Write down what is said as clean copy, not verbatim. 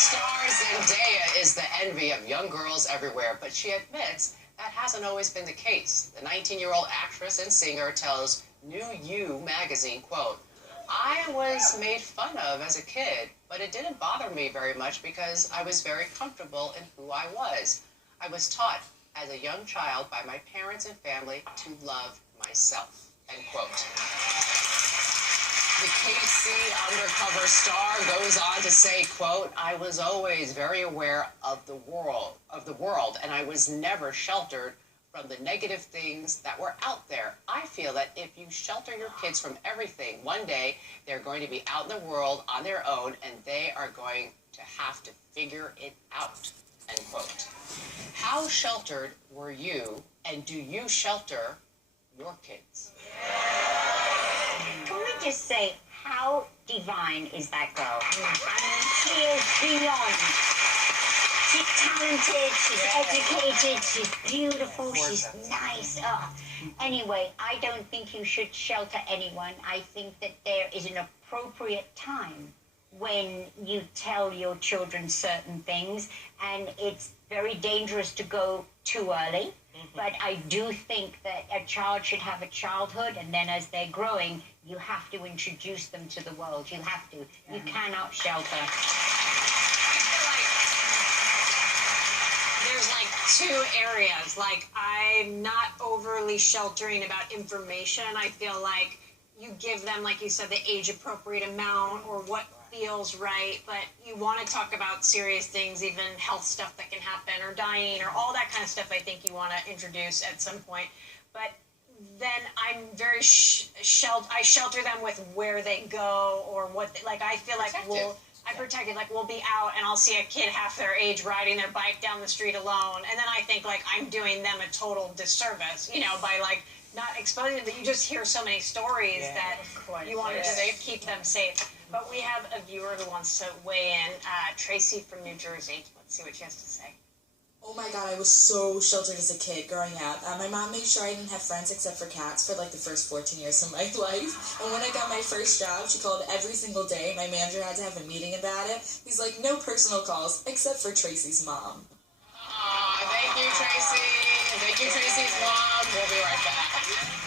star Zendaya is the envy of young girls everywhere, but she admits that hasn't always been the case. The 19-year-old actress and singer tells New You magazine, quote, "I was made fun of as a kid, but it didn't bother me very much because I was very comfortable in who I was. I was taught as a young child by my parents and family to love myself," end quote. The KC undercover star goes on to say, quote, "I was always very aware of the world, and I was never sheltered from the negative things that were out there. I feel that if you shelter your kids from everything, one day they're going to be out in the world on their own, and they are going to have to figure it out," end quote. How sheltered were you, and do you shelter your kids? Can we just say, how divine is that girl? I mean, she is beyond. She's talented, she's educated, she's beautiful, she's nice. Anyway, I don't think you should shelter anyone. I think that there is an appropriate time when you tell your children certain things, and it's very dangerous to go too early. But I do think that a child should have a childhood, and then as they're growing, you have to introduce them to the world. You have to. You cannot shelter. I feel like there's like two areas. Like, I'm not overly sheltering about information. I feel like you give them, like you said, the age-appropriate amount or what feels right, but you want to talk about serious things, even health stuff that can happen, or dying, or all that kind of stuff. I think you want to introduce at some point. But then I'm very I shelter them with where they go or what. Like, I feel like we'll be out and I'll see a kid half their age riding their bike down the street alone, and then I think like I'm doing them a total disservice, you know, by like not exposing them. But you just hear so many stories that you want to just keep them safe. But we have a viewer who wants to weigh in, Tracy from New Jersey. Let's see what she has to say. Oh my god, I was so sheltered as a kid growing up. My mom made sure I didn't have friends except for cats for like the first 14 years of my life. And when I got my first job, she called every single day. My manager had to have a meeting about it. He's like, no personal calls except for Tracy's mom. Aw, thank you, Tracy. Thank you, Tracy's mom. We'll be right back.